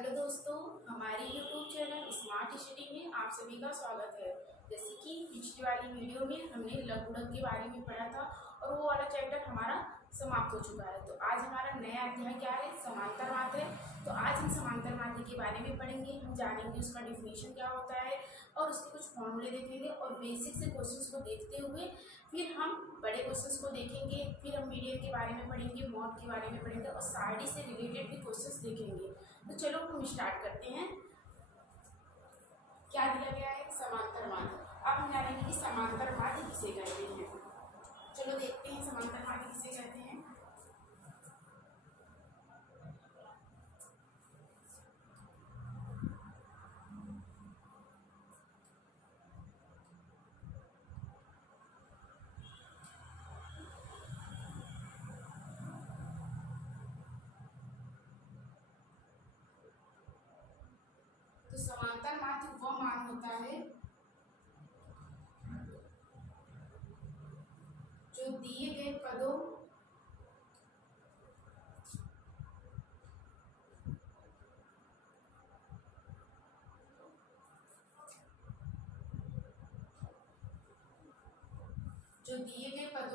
Hello दोस्तों, हमारे YouTube channel smart study में आप सभी का स्वागत है। जैसे कि पिछली वाली वीडियो में हमने लघुगणक के बारे में पढ़ा था और वो वाला चैप्टर हमारा समाप्त हो चुका है। तो आज हमारा नया अध्याय क्या है, समांतर माध्य है। तो आज हम समांतर माध्य के बारे में पढ़ेंगे, हम जानेंगे उसका डिफिनेशन क्या होता है और उसके कुछ फॉर्मूले देखेंगे और बेसिक से क्वेश्चंस को देखते हुए फिर हम बड़े क्वेश्चंस को देखेंगे। फिर हम मीडियम के बारे में पढ़ेंगे, मॉड के बारे में पढ़ेंगे और सारणी से रिलेटेड भी क्वेश्चंस देखेंगे। तो चलो हम स्टार्ट करते हैं। क्या दिया गया है, समांतर माध्य। अब हम जानेंगे कि समांतर माध्य किसे कहते हैं। चलो देखते हैं समांतर माध्य किसे कहते हैं। तो समांतर माध्य वह मान होता है जो दिए गए पदों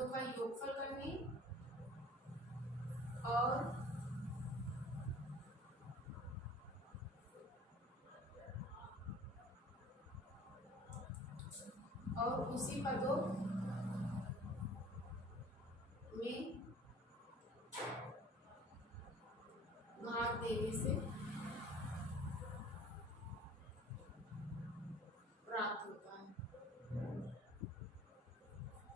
का योगफल करने और उसी पदों में भाग देने से प्राप्त होता है।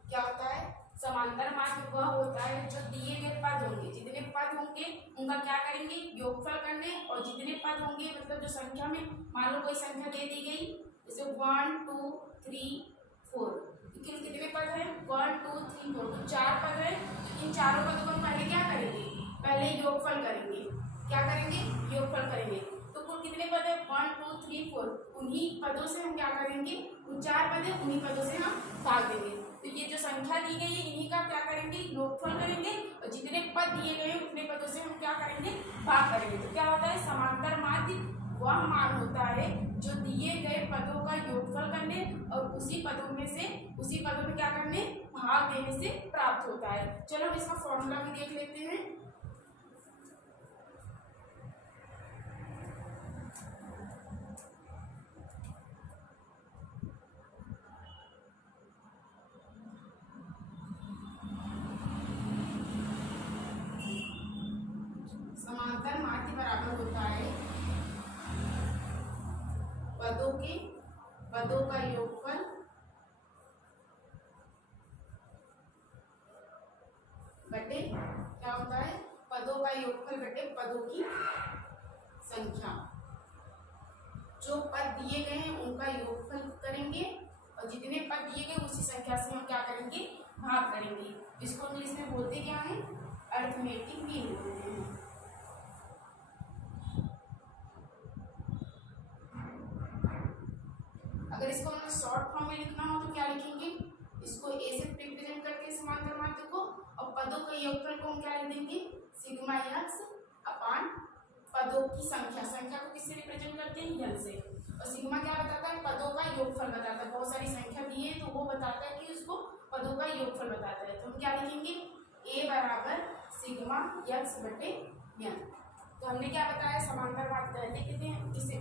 क्या होता है, समांतर माध्य वह होता है जो दिए गए पद होंगे, जितने पद होंगे उनका क्या करेंगे, योगफल करने, और जितने पद होंगे मतलब जो संख्या में, मान लो कोई संख्या दे दी गई जैसे 1 2 3 4, कितने पद है 1 2 3 4, तो 4 पद है। तो इन चारों पदों को हम पहले क्या करेंगे, पहले योगफल करेंगे। क्या करेंगे, योगफल करेंगे। तो कुल कितने पद है 1 2 3 4, उन्हीं पदों से हम क्या करेंगे, उन 4 पद है उन्हीं पदों से हम भाग देंगे। तो ये जो संख्या दी गई है इन्हीं का क्या करेंगे, योगफल करेंगे, और जितने पद दिए गए हैं उतने पदों से हम क्या करेंगे, भाग करेंगे। तो क्या होता है, समांतर माध्य वह मान होता है जो दिए गए पदों का योगफल करने और उसी पदों में क्या करने, भाग देने से प्राप्त होता है। चलो हम इसका फॉर्मूला भी देख लेते हैं। समांतर माध्य बराबर होता है पदों का योगफल बटे, क्या होता है, पदों का योगफल बटे पदों की संख्या। जो पद दिए गए हैं उनका योगफल करेंगे और जितने पद दिए गए उसी संख्या से हम क्या करेंगे, भाग करेंगे। इसको इंग्लिश में बोलते क्या है, अरिथमेटिक मीन बोलते हैं। अगर इसको हमें शॉर्ट फॉर्म में लिखना हो तो क्या लिखेंगे, इसको ए से रिप्रेजेंट करके समांतर माध्य को, और पदों के योगफल को हम क्या लिख देंगे, सिग्मा एक्स अपान पदों की संख्या को किससे रिप्रेजेंट करते हैं, एन से। और सिग्मा क्या बताता है, पदों का योगफल बताता है। बहुत सारी संख्या दी है तो वो बताता है कि उसको पदों का योगफल बताता है। तो हम क्या लिखेंगे, ए बराबर सिग्मा एक्स बटे एन। तो हमने क्या बताया, समांतर माध्य कहते किसे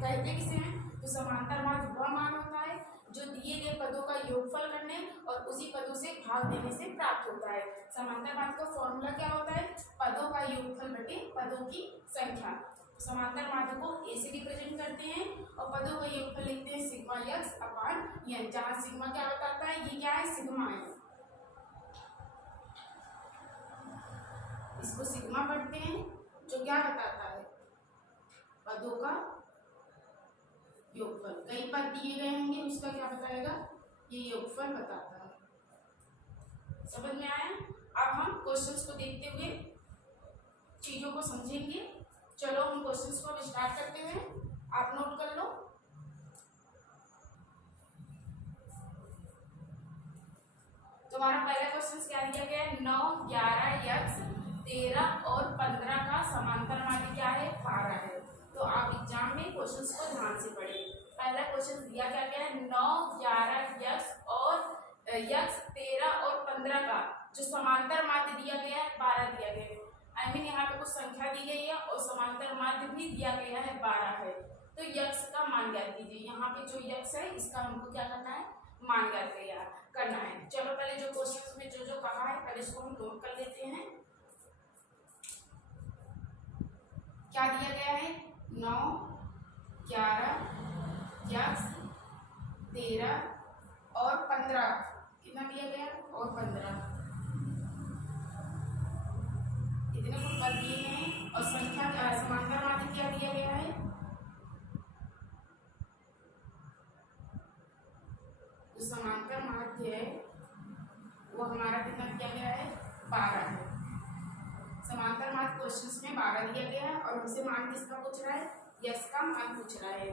हैं, तो समांतर माध्य वह मान होता है जो दिए गए पदों का योगफल करने और उसी पदों से भाग देने से प्राप्त होता है। समांतर माध्य का फॉर्मूला क्या होता है, पदों का योगफल बटे पदों की संख्या। समांतर माध्य को ए से रिप्रेजेंट करते हैं और पदों का योगफल लिखते हैं सिग्मा एक्स अपान एन, जहां सिग्मा क्या बताता है, ये क्या है, सिग्मा है, इसको सिग्मा पढ़ते हैं, जो क्या बताता है, पदों का योगफल। कई पद दिए गए होंगे उसका क्या बताएगा, ये योगफल बताता है। समझ में आया। अब हम क्वेश्चंस को देखते हुए चीजों को समझेंगे। चलो हम क्वेश्चंस को स्टार्ट करते हैं, आप नोट कर लो। तुम्हारा पहला क्वेश्चन क्या दिया गया है, 9 11 x 13 और 15 का समांतर माध्य क्या है, 12 है। तो आप एग्जाम यक्स 13 और 15 का जो समांतर माध्य दिया गया है 12 दिया गया है। आई मीन यहाँ पे कुछ संख्या दी गई है और समांतर माध्य भी दिया गया है 12 है। तो यक्स का मान ज्ञात कीजिए। यहाँ पे जो यक्स है इसका हमको क्या करना है, मान ज्ञात करना है। चलो पहले जो क्वेश्चन में जो जो कहा है पहले इसको हम नोट कर लेते हैं। क्या दिया गया है, 9, 11, यक्स 13 और 15, कितना दिया गया और 15, इतने कुछ पद दिए हैं और संख्या क्या है, समांतर माध्य क्या दिया गया है, जो समांतर माध्य है वो हमारा कितना दिया गया है, 12 है। समांतर माध्य क्वेश्चंस में 12 दिया गया है और हमसे मान किसका पूछ रहा है, यक्स का मान पूछ रहा है।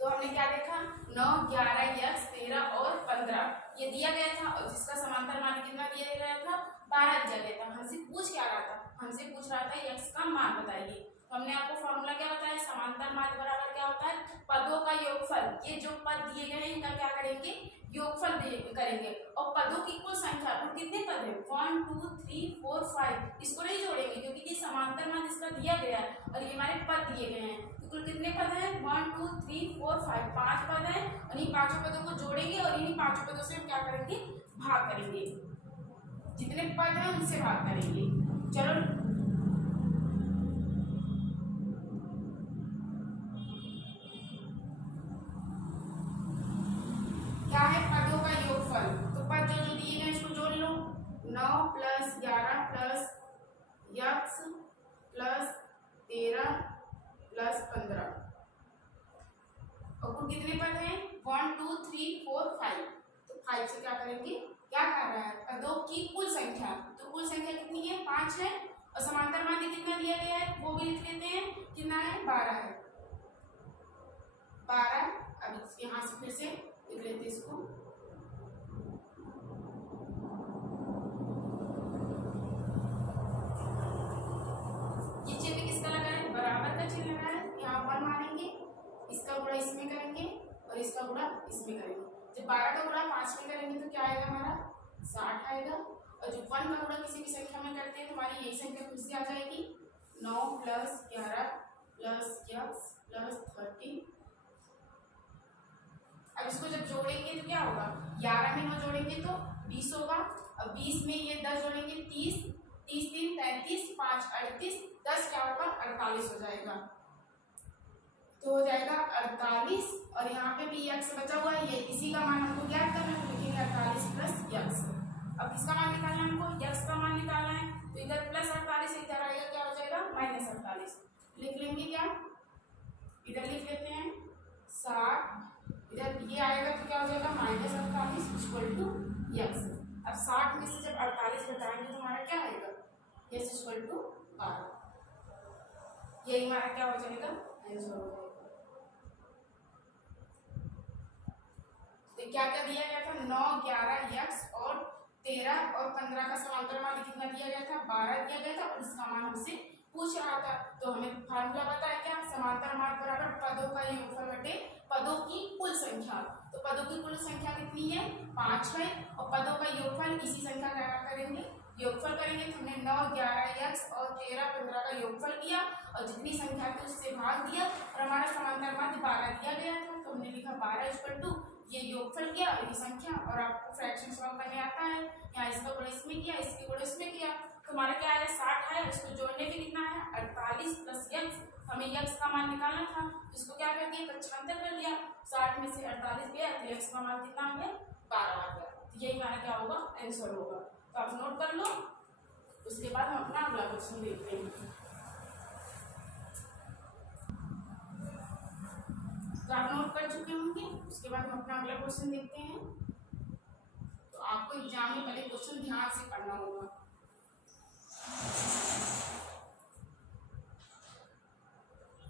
तो हमने क्या देखा, 9, 11, यक्स 13 और 15 ये दिया गया था और जिसका समांतर मान कितना दिया गया था, 12 दिया गया था। हमसे पूछ क्या रहा था, हमसे पूछ रहा था यक्स का मान बताइए। तो हमने आपको फॉर्मूला क्या बताया, समांतर माध्य बराबर क्या होता है, पदों का योगफल। ये जो पद दिए गए हैं इनका क्या करेंगे, योगफल करेंगे और पदों की कुल संख्या, तो कितने पद है, 1 2 3 4 5, इसको नहीं जोड़ेंगे क्योंकि ये समांतर माध्य इसका दिया गया है और ये हमारे पद दिए गए हैं। तो कुल कितने पद हैं, 1 2 3 4 5, 5 पद हैं और इन पांचों पदों को जोड़ेंगे और इन्हीं पांचों पदों से हम क्या करेंगे, भाग करेंगे। जितने पद हैं उनसे भाग करेंगे। चलो क्या है, पदों का योगफल। तो पद जो जो दिए गए इसको जोड़ लो, 9 + 11 + यक्स + 13 + 15 और कुल कितने पद हैं, 1 2 3 4 5। तो 5 से क्या करेंगे, क्या कह रहा है, पदों की कुल संख्या। तो कुल संख्या कितनी है, 5 है और समांतर माध्य कितना दिया गया है वो भी लिख लेते हैं, कितना है, 12 है, 12। अब यहाँ से फिर से लिख लेते इसको, ये चिन्ह किसका लगा है, बराबर का चिन्ह लगा है। यहाँ 1 मानेंगे, इसका गुणा इसमें करेंगे और इसका गुणा इसमें करेंगे। जब 12 का गुणा 5 में करेंगे तो क्या आएगा, हमारा 60 आएगा। और जब 1 का गुणा किसी भी संख्या में करते हैं तो हमारी यही संख्या फिर से आ जाएगी, 9 + 11 + यक्स + 13। अब इसको जब जोड़ेंगे तो क्या होगा, 11 में 9 जोड़ेंगे तो 20 होगा और 20 में ये 10 जोड़ेंगे 30, 30 3 35, 5 38, 10 क्या होगा, 48 हो जाएगा। तो हो जाएगा 48 और यहाँ पे भी यक्स बचा हुआ है, ये इसी का मान हमको ज्ञात करना है, तो लिखेंगे 48 + यक्स। अब किसका मान निकालना है हमको, यक्स का मान निकालना है। तो इधर +48 इधर आएगा, क्या हो जाएगा, -48। लिख लेंगे क्या, इधर लिख लेते हैं 60, इधर ये आएगा तो क्या हो जाएगा, -48 = यक्स। अब 60 में से जब 48 घटाएंगे तो हमारा क्या आएगा, यक्स = 12। यही हमारा क्या हो जाएगा, आंसर हो जाएगा। तो क्या क्या दिया गया था, 9 11 यक्स और 13 और 15 का समांतर मान कितना दिया गया था, 12 दिया गया था और इसका मान हमसे पूछ रहा था। तो हमें फार्मूला बताया क्या, समांतर मान बराबर पदों का योगफल बटे पदों की कुल संख्या। तो पदों की कुल संख्या कितनी है, 5 है और पदों का योगफल इसी संख्या का क्या करेंगे, योगफल करेंगे। तो हमने 9 11 यक्स और 13 15 का योगफल किया और जितनी संख्या थी उससे भाग दिया और हमारा समांतर माध्य 12 दिया गया था। तो हमने लिखा 12 = ये योगफल किया और ये संख्या। और आपको फ्रैक्शन सॉल्व करने आता है, यहाँ इसका गुणा इसमें किया, इसके गुणा इसमें किया, तो हमारा क्या आया, 60 है। इसको जोड़ने पे कितना है, 48 + यक्स। हमें यक्स का मान निकालना था, इसको क्या कर दिया, पक्षांतर कर लिया। 60 में से 48 गया तो यक्स का मान कितना आ गया, 12 आ गया। तो यही हमारा क्या होगा, आंसर होगा। तो आप नोट कर लो, उसके बाद हम अपना अगला क्वेश्चन देखते हैं। तो आप नोट कर चुके होंगे, उसके बाद हम अपना अगला क्वेश्चन देखते हैं। तो आपको एग्जाम में पहले क्वेश्चन ध्यान से पढ़ना होगा।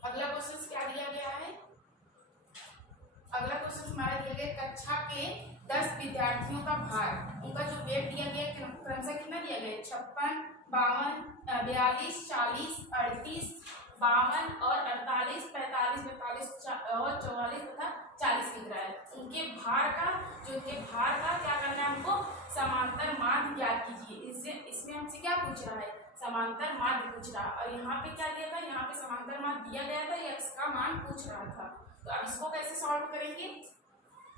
अगला क्वेश्चन क्या दिया गया है, अगला क्वेश्चन हमारा दिया गया कक्षा के 10 विद्यार्थियों का भार, उनका जो वेट दिया गया क्रमशः कितना दिया गया, 56 52 42 40 38 52 और 48 45 45 और 44 तथा 40 लिख रहा है। उनके भार का क्या करना है हमको, समांतर माध्य ज्ञात कीजिए। इसमें हमसे क्या पूछ रहा है, समांतर माध्य पूछ रहा। और यहाँ पे क्या दिया था, यहाँ पे समांतर माध्य दिया गया था, x का मान पूछ रहा था। तो अब इसको कैसे सॉल्व करेंगे,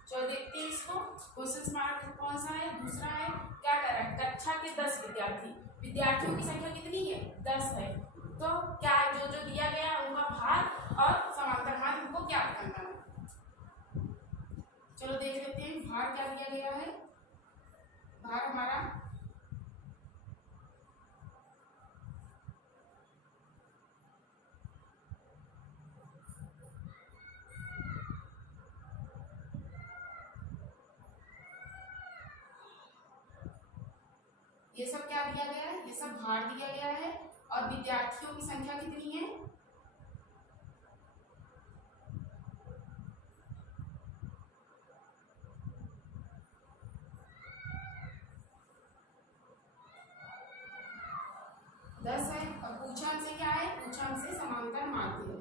चलो देखते हैं इसको। क्वेश्चन मार्क कौन सा है, दूसरा है। क्या कर रहा है, कक्षा के 10 विद्यार्थियों की संख्या कितनी है, 10 है। तो क्या जो जो दिया गया है उनका भार और समांतर माध्य हमको क्या करना है। चलो देख लेते हैं भार क्या दिया गया है। भार हमारा ये सब क्या दिया गया है, ये सब भार दिया गया है। और विद्यार्थियों की संख्या कितनी है, दस है। और पूछा हमसे क्या है, पूछा हमसे समांतर माध्य है।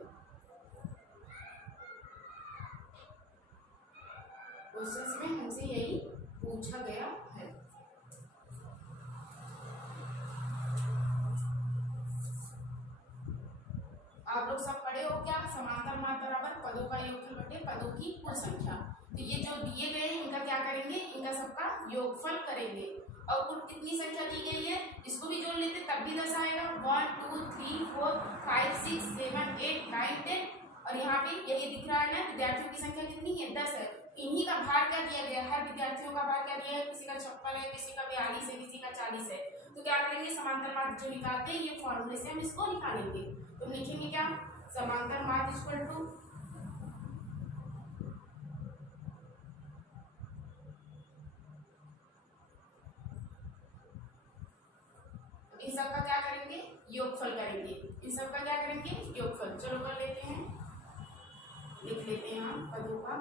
क्वेश्चन में हमसे यही पूछा गया है। आप लोग सब पढ़े हो क्या, समांतर माध्य बराबर पदों का योगफल बटे पदों की कुल संख्या। तो ये जो दिए गए हैं इनका क्या करेंगे, इनका सबका योगफल करेंगे। और कुल कितनी संख्या दी गई है, इसको भी जोड़ लेते तब भी 10 आएगा। 1 2 3 4 5 6 7 8 9 10। और यहाँ पे यही दिख रहा है ना, विद्यार्थियों की संख्या कितनी है, 10 है। इन्हीं का भार क्या दिया गया है, हर विद्यार्थियों का भार क्या दिया है, किसी का 56 है, किसी का 42 है, किसी का 40 है। तो क्या करेंगे, समांतर माध्य जो निकालते हैं ये फॉर्मूले से हम इसको निकालेंगे। तो लिखेंगे क्या, समांतर माध्य इक्वल टू इन सब का क्या करेंगे, योगफल करेंगे। इन सब का क्या करेंगे, योगफल। चलो कर लेते हैं, लिख लेते हैं हम पदों का।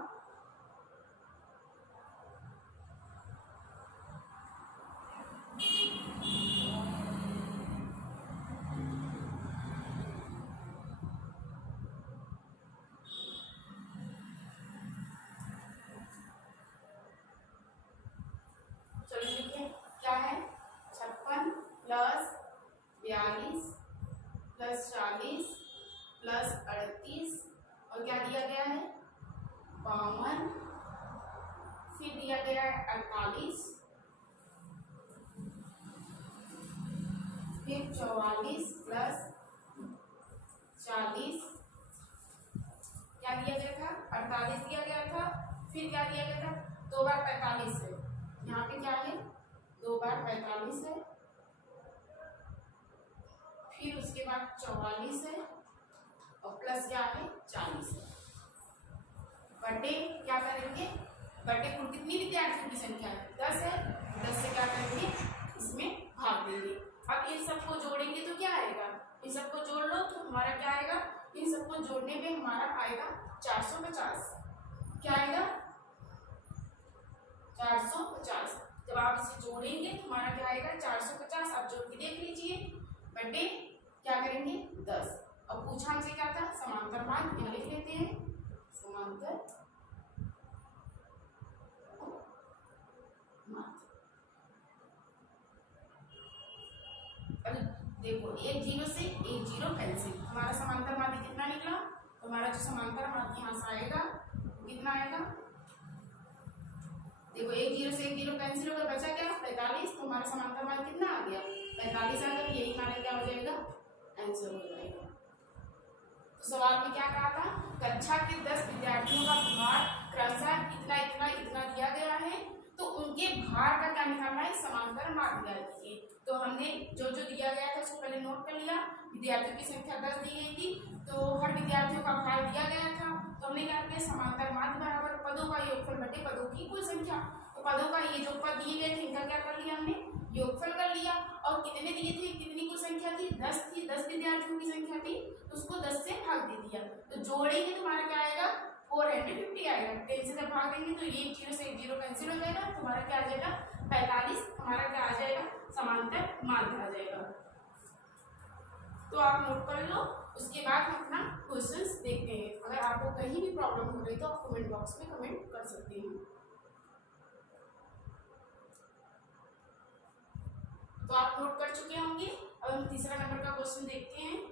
चलो लिखे क्या है, 56 प्लस 42 प्लस 40 प्लस 38 और क्या दिया गया है 52, फिर दिया गया है 48, फिर 44 प्लस 40 क्या दिया गया था, 48 दिया गया था। फिर क्या दिया गया था, 2 बार 45 है, यहाँ पे क्या है 2 बार 45 है। फिर उसके बाद 44 है और प्लस क्या है 40 है। बटे क्या करेंगे, बटे कुल कितनी विद्यार्थियों की संख्या है 10 है, 10 से क्या करेंगे इसमें भाग देंगे। अब इन सबको जोड़ेंगे तो क्या आएगा, इन सबको जोड़ लो तो हमारा क्या आएगा, इन सबको जोड़ने में हमारा आएगा 450। क्या आएगा 450। जब आप इसे जोड़ेंगे तो हमारा क्या आएगा 450। आप जोड़ के देख लीजिए, बटे क्या करेंगे 10। अब पूछा हमसे क्या था, समांतर माध्य, यहाँ लिख लेते हैं समांतर माध्य। देखो एक जीरो से एक जीरो कैंसिल, हमारा समांतर माध्य कितना निकला, तो हमारा जो समांतर माध्य यहाँ से आएगा कितना आएगा, देखो एक जीरो से एक जीरो कैंसिल होकर बचा क्या 45, तो हमारा समांतर माध्य कितना आ गया 45 आ गया। यही हमारा क्या हो जाएगा, आंसर हो जाएगा। तो सवाल में क्या कहा था, कक्षा के 10 विद्यार्थियों का भार क्रमशः इतना इतना इतना दिया गया है, तो उनके भार का क्या निकालना है, समांतर माध्य ज्ञात कीजिए। तो हमने जो जो दिया गया था उसको पहले नोट कर लिया। विद्यार्थियों की संख्या 10 दी गई थी, तो हर विद्यार्थियों का भार दिया गया था, तो हमने क्या किया, समांतर माध्य बराबर पदों का योगफल बटे पदों की कुल संख्या। तो पदों का ये जो पद दिए गए थे इनका क्या कर लिया हमने, योगफल कर लिया। और कितने दिए थे, कितनी कुल संख्या थी 10 थी, 10 विद्यार्थियों की संख्या थी, तो उसको 10 से भाग दे दिया। तो जोड़ेंगे तो हमारा क्या आएगा 450 आएगा। 10 से जब भाग देंगे तो एक जीरो से एक जीरो कैंसिल हो जाएगा, तो हमारा क्या आ जाएगा 45, हमारा क्या आ जाएगा समांतर माध्य आ जाएगा। तो आप नोट कर लो, उसके बाद हम अपना क्वेश्चंस देखते हैं। अगर आपको कहीं भी प्रॉब्लम हो रही तो आप कमेंट बॉक्स में कमेंट कर सकते हैं। तो आप नोट कर चुके होंगे। अब हम तीसरा नंबर का क्वेश्चन देखते हैं।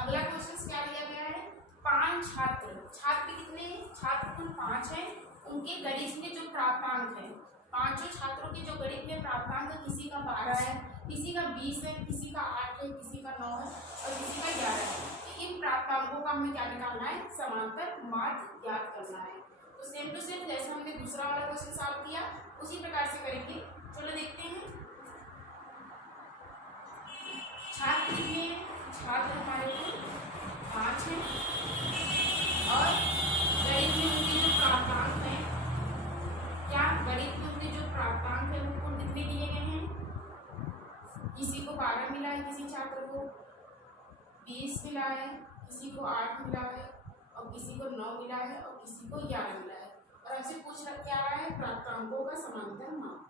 अगला क्वेश्चन क्या दिया गया है, 5 छात्र कितने, छात्र कुल 5 है, उनके गणित में जो प्राप्तांक है, पांचों छात्रों के जो गणित में प्राप्तांक, किसी का 12 है, किसी का 20 है, किसी का 8 है, किसी का 9 है और किसी का 11 है। इन प्राप्तांकों का हमें क्या निकालना है, समांतर माध्य ज्ञात करना है। तो सेम टू सेम जैसे हमने दूसरा वाला क्वेश्चन सॉल्व किया उसी प्रकार से करेंगे। चलो देखते हैं। छात्र कितने हैं, छात्र हमारे को 5 हैं और गणित में उनके जो प्राप्तांक हैं, क्या गणित में उनके जो प्राप्तांक है वो कुल कितने दिए गए हैं, किसी को 12 मिला है, किसी छात्र को 20 मिला है, किसी को 8 मिला है और किसी को 9 मिला है और किसी को 11 मिला है। और हमसे पूछ क्या रहा है, प्राप्तांकों का समांतर माध्य।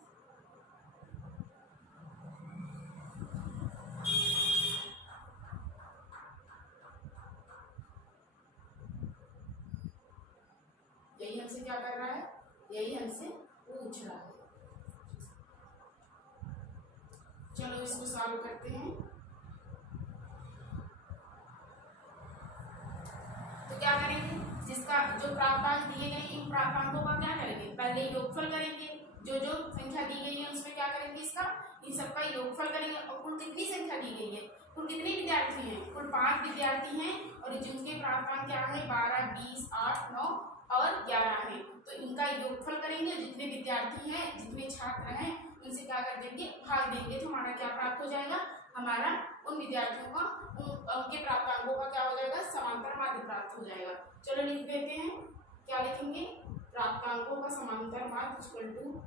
यही हमसे क्या कर रहा है, यही हमसे पूछ रहा है। चलो इसको सॉल्व करते हैं। तो क्या करेंगे, जिसका जो प्राप्तांक दिए गए इन प्राप्तांकों का क्या करेंगे, पहले योगफल करेंगे। जो जो संख्या दी गई है उसमें क्या करेंगे, इसका इन सबका योगफल करेंगे। और कुल कितनी संख्या दी गई है, कुल कितने विद्यार्थी हैं, कुल 5 विद्यार्थी हैं और जिनके प्राप्तांक क्या है 12, 20, 8, 9 और 11 है। तो इनका योगफल करेंगे। जितने विद्यार्थी हैं, जितने छात्र हैं, उनसे क्या कर देंगे, भाग देंगे। तो हमारा क्या प्राप्त हो जाएगा, हमारा उन विद्यार्थियों का उनके प्राप्तांकों का क्या हो जाएगा, समांतर माध्य प्राप्त हो जाएगा। चलो लिख देते हैं, क्या लिखेंगे, प्राप्तांकों का समांतर माध्य इक्वल टू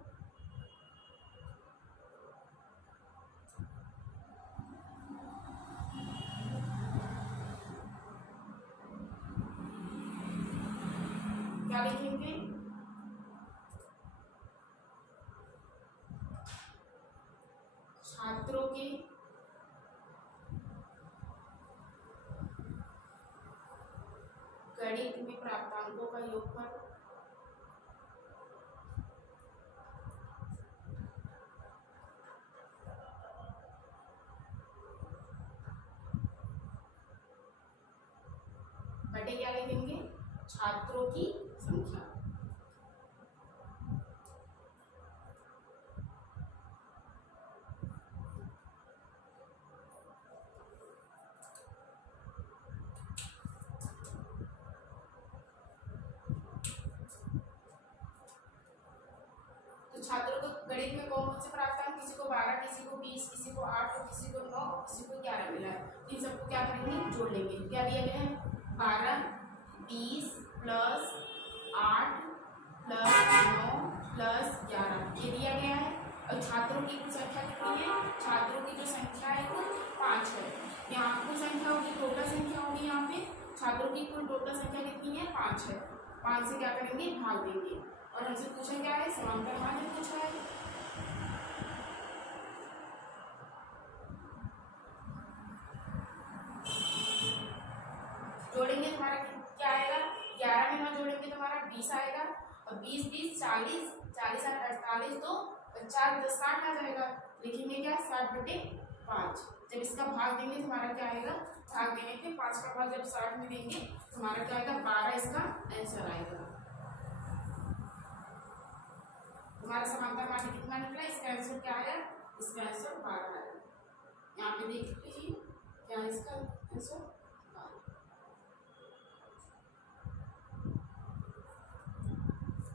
क्या लिखेंगे, छात्रों के गणित में प्राप्तांकों का योगफल बटे क्या लिखेंगे, छात्रों की संख्या। छात्रों को गणित में कौन से प्राप्तांक, किसी को 12, किसी को 20, किसी को 8 और किसी को 9 और किसी को 11 मिला है। इन सबको क्या करेंगे, जोड़ लेंगे। क्या दिया गया है, 12, 20 प्लस 8 प्लस 9 प्लस 11 ये दिया गया है। और छात्रों की कुल संख्या कितनी है, छात्रों की जो संख्या है वो 5 है। यहाँ कुल संख्या होगी, टोटल संख्या होगी, यहाँ पे छात्रों की कुल टोटल संख्या कितनी है, 5 है। 5 से क्या करेंगे, भाग देंगे। और हमसे पूछा क्या है, समांतर माध्य पूछा है। जोड़ेंगे तुम्हारा क्या आएगा, 11 में 9 जोड़ेंगे तुम्हारा 20 आएगा और 20 20 40, 40 8 48 तो 4 10 60 आ जाएगा। लिखेंगे क्या, 60/5। जब इसका भाग देंगे तुम्हारा क्या आएगा, भाग देने पे 5 का भाग जब 60 में देंगे तुम्हारा क्या आएगा, 12 इसका आंसर आएगा। तुम्हारा समांतर माध्य कितना निकला, इसका आंसर क्या आया, इसका आंसर 12 आया। यहाँ पे देख लीजिए क्या है इसका आंसर, 12।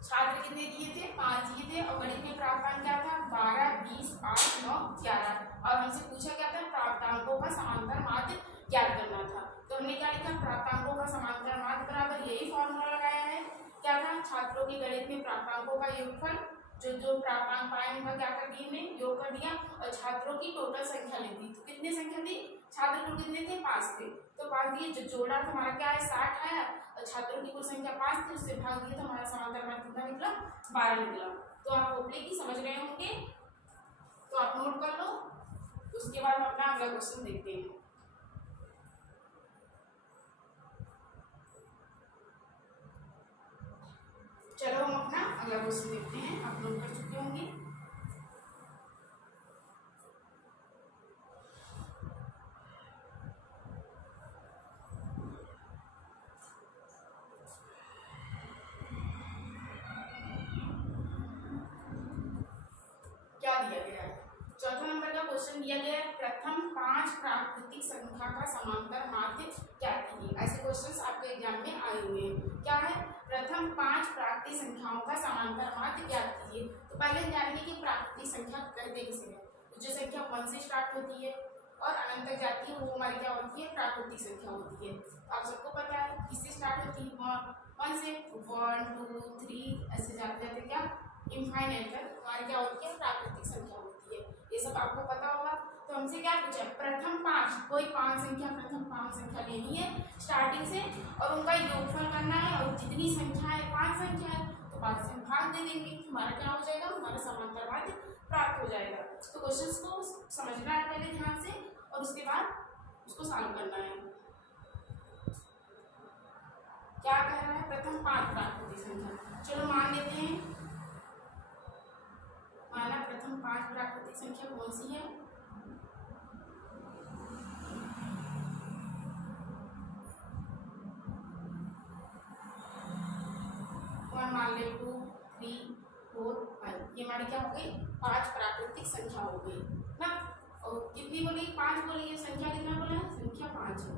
छात्र कितने दिए थे, 5 दिए थे और गणित में प्राप्तांक क्या था, 12, 20, 8, 9, 11। और हमसे पूछा क्या था, प्राप्तांकों का समांतर माध्य ज्ञात करना था। तो हमने क्या लिखा, प्राप्तांकों का समांतर माध्य बराबर यही फॉर्मूला लगाया है, क्या था, छात्रों के गणित में प्राप्तांकों का योगफल जो जो प्राप्तांक पाए उनका क्या कर दिया हमने, योग कर दिया और छात्रों की टोटल संख्या ले दी। तो कितनी संख्या थी, छात्र कुल कितने थे, 5 थे। तो 5 दिए, जो जोड़ा था हमारा क्या है 60 आया और छात्रों की कुल संख्या 5 थी, उससे भाग दिया तो हमारा समांतर मान कितना निकला, 12 निकला। तो आप होपली की समझ रहे होंगे, तो आप नोट कर लो। उसके बाद हम अपना अगला क्वेश्चन देखते हैं। चलो हम अपना अगला क्वेश्चन देखते हैं, आप नोट कर चुके होंगे। क्या दिया गया है, चौथा नंबर का क्वेश्चन दिया गया है, प्रथम 5 प्राकृतिक संख्या का समांतर माध्य ज्ञात कीजिए। ऐसे क्वेश्चंस आपके एग्जाम में आए हुए हैं। क्या है, प्रथम 5 प्राकृतिक संख्याओं का समांतर माध्य ज्ञात कीजिए। तो पहले जानिए कि प्राकृतिक संख्या कहते किसे हैं। तो जो संख्या 1 से स्टार्ट होती है और अनंत तक जाती है वो हमारी क्या होती है, प्राकृतिक संख्या होती है। तो आप सबको पता है किससे स्टार्ट होती है, 1 से 1 2 3 ऐसे जाते जाते क्या इनफाइनाइट तक हमारी क्या होती है, प्राकृतिक संख्या होती है। ये सब आपको पता होगा। तो हमसे क्या पूछा, प्रथम 5, कोई 5 संख्या, प्रथम 5 संख्या लेनी है स्टार्टिंग से और उनका योगफल करना है और जितनी संख्या है 5 संख्या है तो 5 से भाग दे देंगे, हमारा क्या हो जाएगा, हमारा समांतर माध्य प्राप्त हो जाएगा। तो क्वेश्चंस को समझना है पहले ध्यान से और उसके बाद उसको सॉल्व करना है। क्या कह रहा है, प्रथम 5 प्राकृतिक संख्या। चलो मान लेते हैं, माना प्रथम 5 प्राकृतिक संख्या कौन सी है, मान ले 2 3 4 5, ये हमारी क्या हो गई, 5 प्राकृतिक संख्या हो गई ना। और कितनी बोली, 5 बोली, ये संख्या कितना बोला, संख्या 5 है।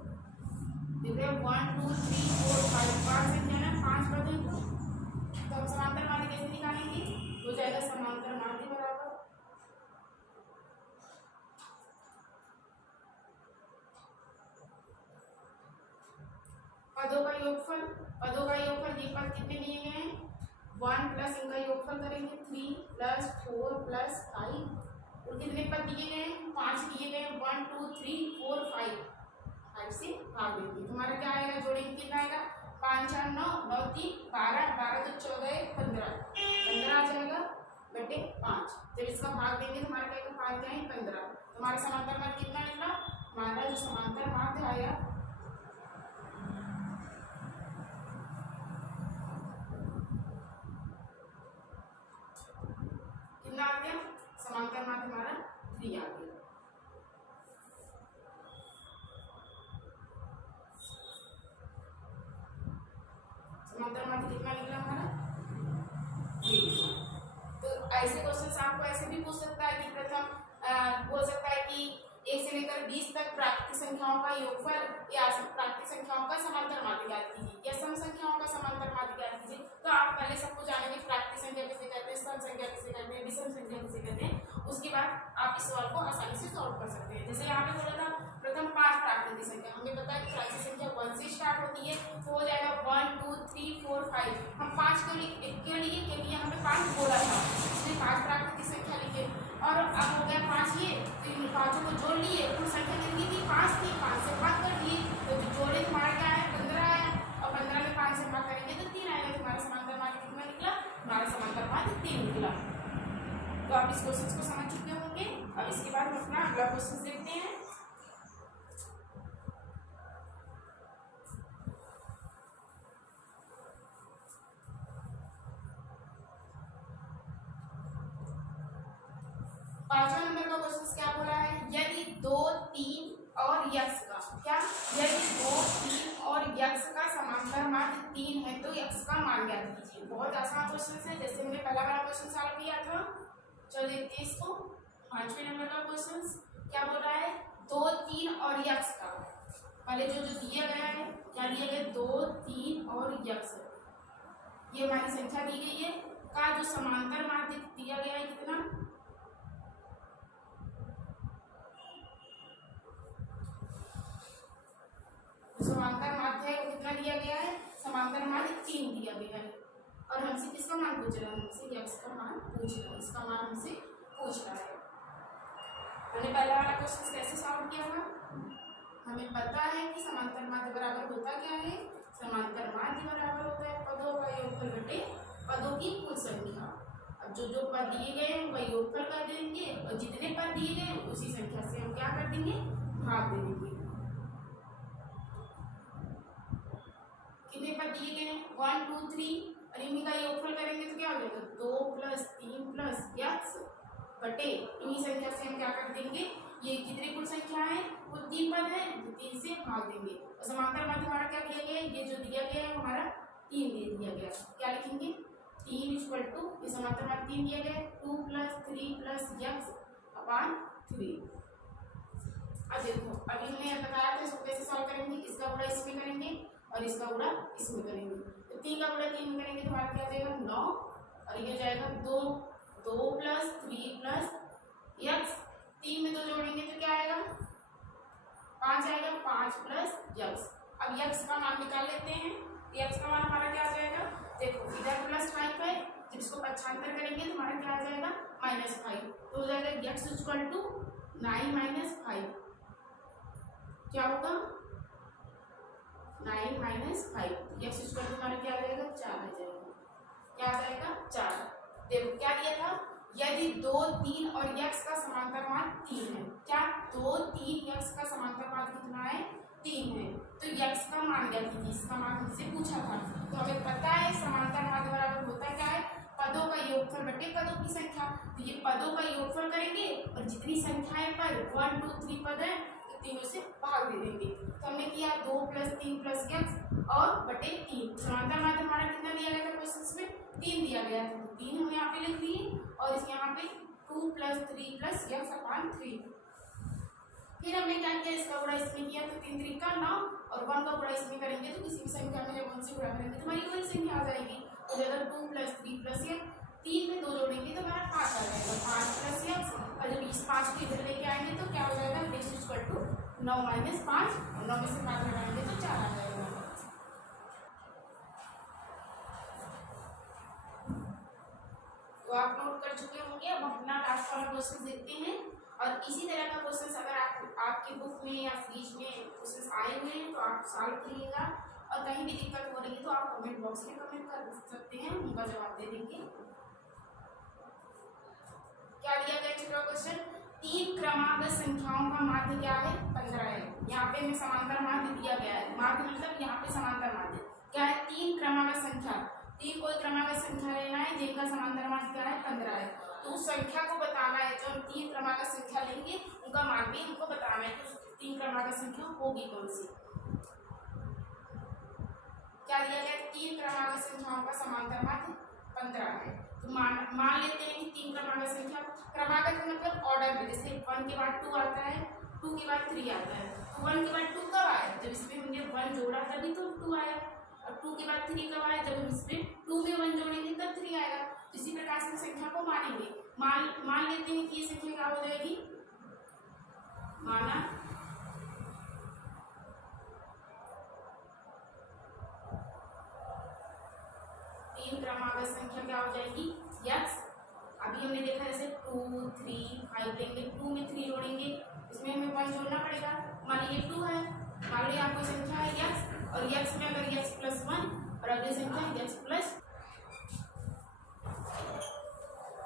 देख रहे हो 1 2 3 4 5, 5 संख्या ना, 5 बदल तो हम समांतर माध्य कैसे निकालेंगे, हो जाएगा समांतर माध्य बराबर पदों का योगफल। पदों का योगफल, ये पद कितने लिए गए हैं, 1 प्लस इनका योगफल करेंगे 3 प्लस 4 प्लस 5 और कितने पद दिए गए हैं, 5 दिए गए, 1 2 3 4 5 से भाग देंगे। तुम्हारा क्या आएगा, जोड़ेंगे कितना आएगा, 5 4 9 9 3 12 12 तो 14 15 15 आ जाएगा बटे 5। जब इसका भाग देंगे तो हमारा क्या आएगा, 5 क्या है 15। तुम्हारा समांतर माध्य कितना निकला, हमारा जो समांतर माध्य आया कितना आ गया, समांतर माध्य हमारा 3 आ गया। समांतर माध्य कितना निकला हमारा, 3। तो ऐसे क्वेश्चन आपको ऐसे भी पूछ सकता है कि प्रथम बोल सकता है कि 1 से लेकर 20 तक प्राकृतिक संख्याओं का योगफल या प्राकृतिक संख्याओं का समांतर माध्य ज्ञात कीजिए या सम संख्याओं का समांतर माध्य ज्ञात कीजिए। तो आप पहले सबको जानेंगे प्राकृतिक संख्या किसे कहते हैं, सम संख्या किसे कहते हैं, विषम संख्या किसे कहते हैं। उसके बाद आप इस सवाल को आसानी से सॉल्व कर सकते हैं। जैसे यहाँ पे बोला था प्रथम 5 प्राकृतिक संख्या, हमें पता है कि प्राकृतिक संख्या 1 से स्टार्ट होती है तो हो जाएगा 1 2 3 4 5। हम 5 के लिए क्योंकि यहाँ पे 5 बोला था इसलिए 5 प्राकृतिक संख्या लिखे और अब हो गया 5 ये, तो इन पांचों को जोड़ लिए, कुल संख्या कितनी थी, 5 थी, 5 से भाग कर दिए तो जोड़े तुम्हारा क्या है 15 आया और 15 में 5 से भाग करेंगे तो 3 आएगा। तुम्हारा समांतर माध्य कितना निकला, हमारा समांतर माध्य 3 निकला। तो आप इस क्वेश्चन को समझ चुके होंगे। अब इसके बाद हम अपना अगला क्वेश्चन देखते हैं। पांचवा नंबर का क्वेश्चन क्या बोला है, यदि 2 3 और यक्ष का क्या, यदि 2 3 और यक्ष का समांतर माध्य 3 है तो यक्ष का मान ज्ञात कीजिए। बहुत आसान क्वेश्चन है, जैसे हमने पहला वाला क्वेश्चन सॉल्व किया था। चलो देखते हैं इसको। पांचवें नंबर का क्वेश्चन क्या बोल रहा है, 2 3 और यक्ष का, पहले जो जो दिया गया है क्या दिया गया, 2 3 और यक्ष, ये हमारी संख्या दी गई है का जो समांतर माध्य दिया गया है कितना, समांतर माध्य है वो कितना दिया गया है, समांतर माध्य 3 दिया गया है और हमसे किसका मान पूछ रहा है हमसे, यक्स का मान पूछ रहा है, इसका मान हमसे पूछ रहा है। हमने पहला वाला क्वेश्चन कैसे सॉल्व किया था? हमें पता है कि समांतर माध्य बराबर होता क्या है, समांतर माध्य बराबर होता है पदों का योगफल बटे पदों की कुल संख्या। अब जो जो पद दिए गए हैं वह योगफल कर देंगे और जितने पद दिए गए हैं उसी संख्या से हम क्या कर देंगे, भाग दे देंगे। कितने पद दिए गए हैं 1 2 3 और इन्हीं का योगफल करेंगे तो क्या हो जाएगा 2 + 3 + x बटे इन्हीं संख्या से हम क्या कर देंगे, ये कितने कुल संख्या है, कुल 3 पद है तो 3 से भाग देंगे। और समांतर माध्य हमारा क्या दिया गया है, ये जो दिया गया है हमारा 3 दे दिया गया, क्या लिखेंगे 3 = ये समांतर माध्य 3 दिया गया है 2 + 3 + x/3। अब देखो अभी हमने बताया था इसको कैसे सॉल्व करेंगे, इसका गुणा इसमें करेंगे और इसका गुणा इसमें करेंगे। तो 3 का गुणा 3 में करेंगे तो हमारा क्या जाएगा 9 और ये जाएगा 2 + 3 + x, 3 में 2 जोड़ेंगे तो क्या आएगा 5 आएगा, 5 + x। अब x का मान निकाल लेते हैं, x का मान हमारा क्या आ जाएगा, देखो इधर +5 है, जब इसको पक्षांतर करेंगे तो हमारा क्या आ जाएगा -5, तो हो जाएगा x = 9 - 5, क्या होगा 9 - 5, x = हमारा क्या आ जाएगा 4 आ जाएगा, क्या आ जाएगा 4। देखो क्या दिया था, यदि 2 3 और x का समांतर मान 3 है, क्या 2 3 x का समांतर मान कितना है 3 है, तो x का मान क्या थी, इसका मान हमसे पूछा था। तो हमें पता है समांतर मान बराबर होता क्या है, पदों का योगफल बटे पदों की संख्या। तो ये पदों का योगफल करेंगे और जितनी संख्याएं पद 1 2 3 पद है तो तीनों से भाग दे देंगे। तो हमने किया 2 + 3 + x और बटे 3। समांतर माध्य हमारा कितना दिया गया था क्वेश्चन में 3 दिया गया था, तो 3 हम यहाँ पे लिख दिए और इस यहाँ पे 2 + 3 + x/3। फिर हमने क्या किया, इसका गुणा इसमें किया तो 3 3 का 9 और 1 का गुणा इसमें करेंगे तो किसी भी संख्या में जब 1 से गुणा करेंगे तो हमारी वही संख्या आ जाएगी। तो अगर 2 + 3 + x, 3 में 2 जोड़ेंगे तो हमारा 5 आ जाएगा, 5 + x और जब इस 5 को इधर लेके आएंगे तो क्या हो जाएगा x = 9 - 5 और 9 में से 5 घटाएंगे तो 4 आ जाएगा। तो आप नोट कर चुके होंगे। अब अपना लास्ट वाला क्वेश्चन देखते हैं और इसी तरह का क्वेश्चन अगर आपकी बुक में या सीरीज में क्वेश्चन आए हुए हैं तो आप सॉल्व करिएगा और कहीं भी दिक्कत हो रही है तो आप कमेंट बॉक्स में कमेंट कर सकते हैं, उनका जवाब दे देंगे। क्या दिया गया छोटा क्वेश्चन, 3 क्रमागत संख्याओं का माध्य क्या है 15 है। यहाँ पे हमें समांतर माध्य दिया गया है, माध्य मतलब यहाँ पे समांतर माध्य क्या है 3 क्रमागत संख्या, 3 कोई क्रमागत संख्या लेना है जिनका समांतर माध्य क्या है 15 है। तो उस संख्या को बताना है, जो हम 3 क्रमागत संख्या लेंगे उनका मान भी हमको बताना है कि 3 क्रमागत संख्या होगी कौन सी। क्या दिया गया 3 क्रमागत संख्याओं का समांतर माध्य 15 है। तो मान लेते हैं कि 3 क्रमागत संख्या, क्रमागत मतलब ऑर्डर में, जैसे 1 के बाद 2 आता है, 2 के बाद 3 आता है। तो 1 के बाद 2 कब आया, जब इसमें हमने 1 जोड़ा तभी तो 2 आया, और 2 के बाद 3 कब आया, जब हम इसमें 2 में 1 जोड़ेंगे तब 3 आएगा। इसी प्रकार से संख्या को मानेंगे। मान लेते हैं कि ये संख्या क्या हो जाएगी, माना 3 क्रमागत संख्या क्या हो जाएगी x। अभी हमने देखा जैसे 2 3 5 लेंगे, 2 में 3 जोड़ेंगे, इसमें हमें 1 जोड़ना पड़ेगा। मान लीजिए 2 है, मान लीजिए आपको संख्या है x और x में अगर x + 1 और अगली संख्या है x प्लस,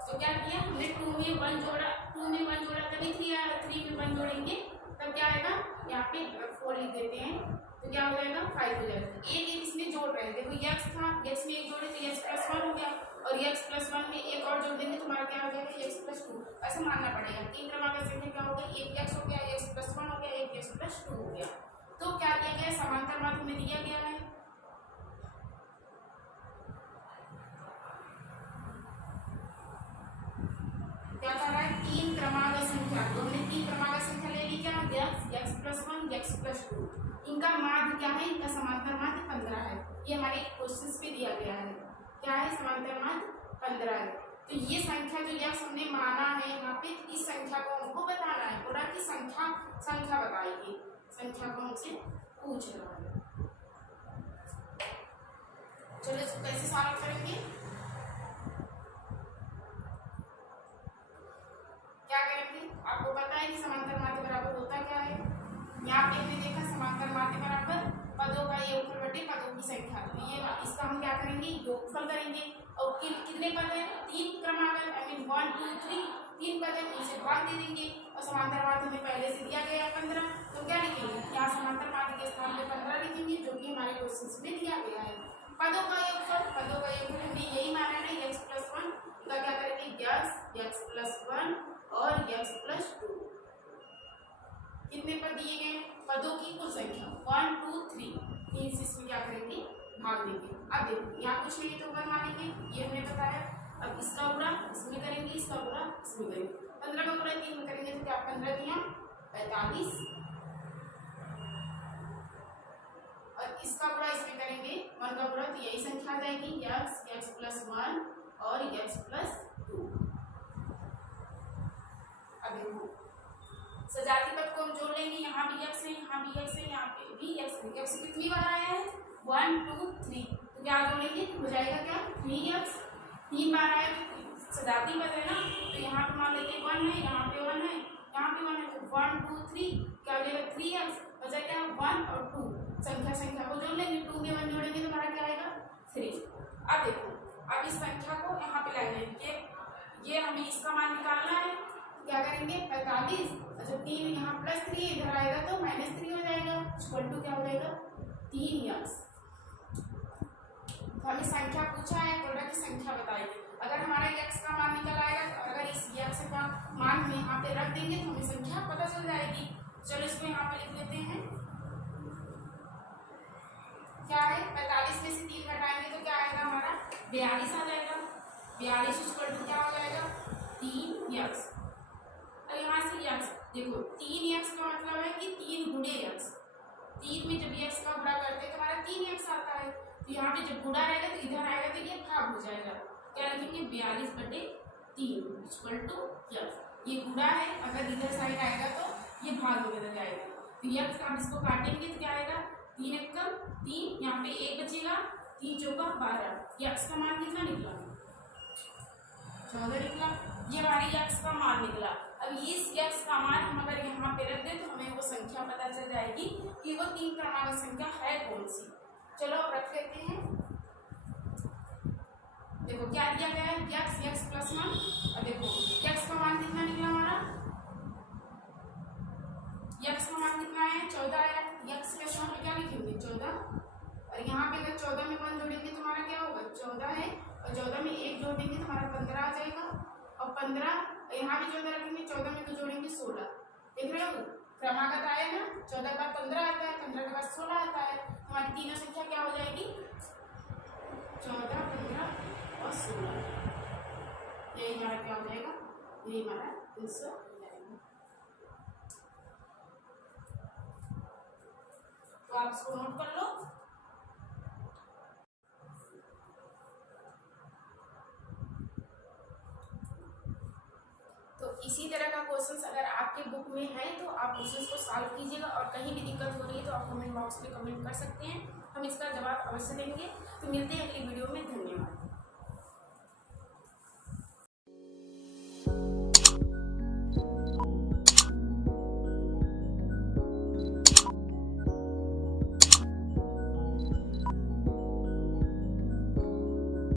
तो क्या किया हमने 2 में 1 जोड़ा, 2 में 1 जोड़ा तभी 3 आया, 3 में 1 जोड़ेंगे तब क्या आएगा, यहाँ पे 4 लिख देते हैं तो क्या हो जाएगा 5 हो जाएगा। एक इसमें जोड़ रहे हैं, देखो x था, x में 1 जोड़े तो x + 1 हो गया और x + 1 में एक और जोड़ देंगे तो हमारा क्या हो जाएगा x + 2। ऐसा मानना पड़ेगा। 3 क्रमागत संख्या क्या हो गई, एक x हो गया, x + 1 हो गया, एक x + 2 हो गया। तो क्या दिया गया, समांतर माध्य में दिया गया है क्या कर रहा है 3 क्रमागत संख्या। तो हमने 3 क्रमागत संख्या ले ली, क्या x + 1 x + 2, इनका माध्य क्या है, इनका समांतर माध्य 15 है। ये हमारे क्वेश्चन पे दिया गया है, क्या है समांतर माध्य 15 है। तो ये संख्या जो x हमने माना है यहाँ पे, इस संख्या को हमको बताना है, पूरा की संख्या बताइए, संख्या को हमसे पूछ रहा है। चलो इसको कैसे सॉल्व करेंगे, आपको पता है कि समांतर माध्य बराबर होता क्या है। यहाँ पे हमने देखा समांतर माध्य बराबर पदों का योगफल बटे पदों की संख्या। तो ये इसका हम क्या करेंगे, योगफल करेंगे। और कितने पद है, 3 क्रमागत, आई मीन 1 2 3 3 पद है, उनसे भाग दे देंगे। और समांतर माध्य में पहले से दिया गया है 15, तो क्या लिखेंगे, यहाँ समांतर माध्य के स्थान पे 15 लिखेंगे, जो कि हमारे क्वेश्चन में दिया गया है। पदों का योगफल हमने यही माना है x + 1 का क्या करेंगे, x + 1 और x + 2। कितने पद दिए गए, पदों की कुल संख्या 1 2 3, 3 से इसमें क्या करेंगे, भाग देंगे। अब देखो यहाँ कुछ नहीं तो 1 मानेंगे, ये हमने बताया। अब इसका गुणा इसमें करेंगे, इसका गुणा इसमें करेंगे। 15 का गुणा 3 में करेंगे तो क्या 15 दिया 45, और इसका गुणा इसमें करेंगे 1 का गुणा, तो यही संख्या आ जाएगी x + 1 और x + 2। अब देखो सजाती पद को हम जोड़ लेंगे, यहाँ भी x है, यहाँ भी x है, यहाँ पे भी x है। x कितनी बार आया है, 1 2 3, तो क्या जोड़ेंगे, हो जाएगा क्या 3x। 3 बार आया तो सजाती पद है ना, तो यहाँ पे मान लेते हैं 1 है, यहाँ पे 1 है, यहाँ पे 1 है, तो 1 2 3 क्या हो जाएगा 3x, बचा क्या 1 और 2, संख्या को जोड़ लेंगे, 2 में 1 जोड़ेंगे तो हमारा क्या आएगा 3। अब देखो अब इस संख्या को यहाँ पे ला लेंगे, ये हमें इसका मान निकालना है, क्या करेंगे 45, अच्छा 3 यहाँ +3 इधर आएगा तो -3 हो जाएगा, इक्वल टू क्या हो जाएगा 3x। तो हमें संख्या पूछा है, बोला कि संख्या बताइए। अगर हमारा x का मान निकल आएगा, तो अगर इस x का मान हम यहाँ पे रख देंगे तो हमें संख्या पता चल जाएगी। चलो इसको यहाँ पे लिख लेते हैं, क्या है 45 में से 3 घटाएंगे तो क्या आएगा हमारा 42 आ जाएगा। 42 इक्वल टू क्या हो जाएगा 3x। और यहाँ से x देखो 3x का मतलब है कि 3 गुणे x, 3 में जब x का गुणा करते हैं तो हमारा 3x आता है, तो यहाँ पे जब गुणा रहेगा तो इधर आएगा तो ये भाग हो जाएगा, क्या रखेंगे 42/3 इक्वल टू x। ये गुणा है, अगर इधर साइड आएगा तो ये भाग में बदल जाएगा, तो x का हम इसको काटेंगे तो क्या आएगा 3 एकम 3, यहाँ पे 1 बचेगा, 3 चौका 12, x का मान कितना निकला 14 निकला, ये हमारी x का मान निकला। अब इस x का मान हम अगर यहाँ पे रख दें तो हमें वो संख्या पता चल जाएगी कि वो 3 क्रमागत संख्या है कौन सी। चलो अब रख लेते हैं, देखो क्या दिया गया है x + 1, और देखो x का मान कितना निकला हमारा, x का मान कितना है 14 आया, x के स्थान पे क्या लिखेंगे 14, और यहाँ पे अगर 14 में 1 जोड़ेंगे तो हमारा क्या होगा 14 है, और 14 में 1 जोड़ देंगे तो हमारा 15 आ जाएगा, और 15 यहाँ भी 14 रखेंगे, 14 में तो जोड़ेंगे 16, देख रहे हो क्रमागत आया ना, 14 के बाद 15 आता है, 15 के बाद 16 आता है, हमारी तीनों संख्या क्या हो जाएगी 14 15 और 16, यही हमारा क्या हो जाएगा, यही हमारा 300 हो जाएगा। तो आप इसको नोट कर लो। तो इसी तरह का क्वेश्चंस अगर आपके बुक में है तो आप क्वेश्चंस को सॉल्व कीजिएगा, और कहीं भी दिक्कत हो रही है तो आप कमेंट बॉक्स में कमेंट कर सकते हैं, हम इसका जवाब अवश्य देंगे। तो मिलते हैं अगली वीडियो में, धन्यवाद।